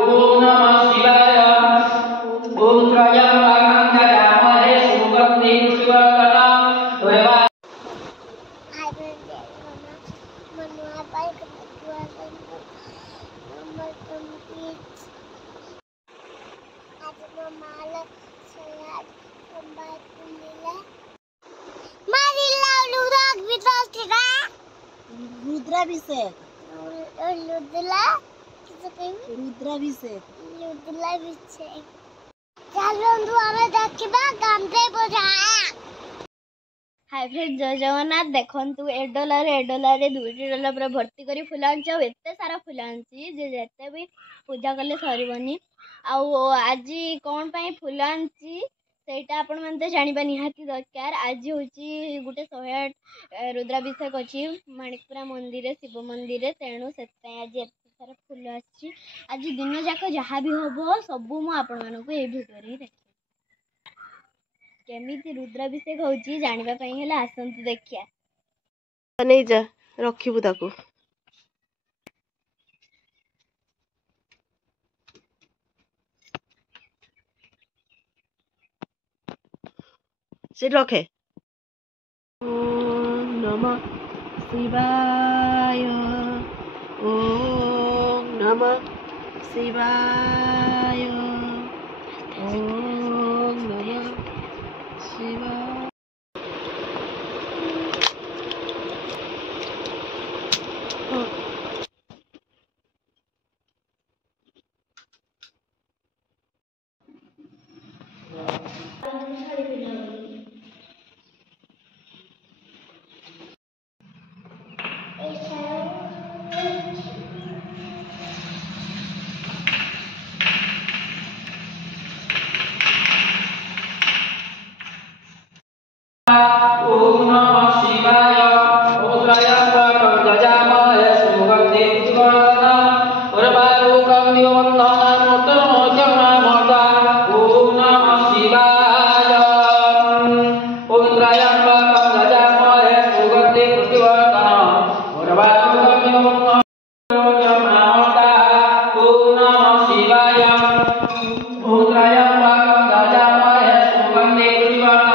ओम नमः शिवाय ओम त्रयंबकं यजामहे सुगंधिं पुष्टिवर्धनम् रुद्राभिषेक चलंतु हमें देखिबा गामते बजा। हाय फ्रेंड जय जगन्नाथ देखंतु ए डॉलर रे 2 डॉलर पूरा भर्ती करी फुल आंची एते सारा फुल आंची जे जेते भी पूजा कले सरीबनी। आज कौन पाई फुल आंची सेटा आपण मानते जानिबा निहाती दरकार। आज होची गुटे 108 रुद्राभिषेक अछि माणिकपुरा मंदिर शिव मंदिर तेणु सेते आज एते सारा फुल आछि। आज दिन जाक जहाँ भी हबो सबू मु आपण मानको ए भिडियो रे देखि केमिति रुद्राभिषेक होची जानिबा पई हेला आसंतु देखिया। नहीं जा रखिबु ताको से रखे। ओम नमः शिवाय ओम नमः शिवाय ओम नमः शिवाय। ओम नमः शिवाय ओम त्रयंबकं यजामहे सुगंधिं पुष्टिवर्धनम् उर्वारुकं दिववन्दनं उत्तमोऽजमामोदा। ओम नमः शिवाय ओम त्रयंबकं यजामहे सुगंधिं पुष्टिवर्धनम् उर्वारुकं दिववन्दनं उत्तमोऽजमामोदा। ओम नमः शिवाय ओम त्रयंबकं यजामहे सुगंधिं पुष्टिवर्धनम्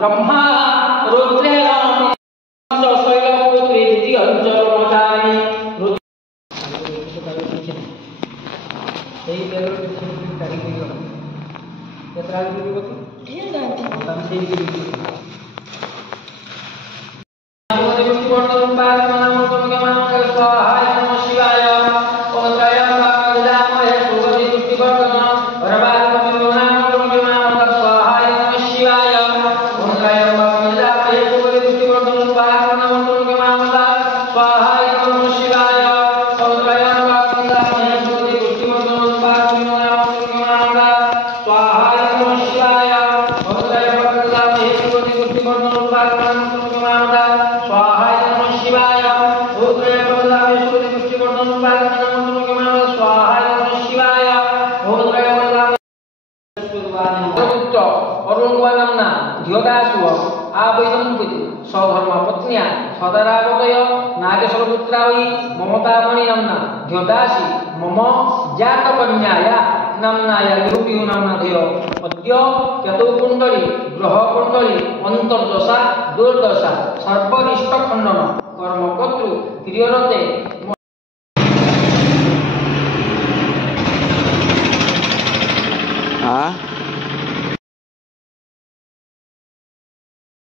ब्रह्मा रुद्रेण शैलपुत्री अंचलचारी स्वधर्म पत्निया सदरावतय नागेश्वर पुत्रावि ममतामणि नामना ध्योदासी मम जात कन्याया नामनाया निरूपिहु नामना धेय अद्य केतु कुंडली ग्रह कुंडली अंतर्दशा दुर्दशा सर्वनिष्ठ खंडन कर्मकर्तृ प्रियरते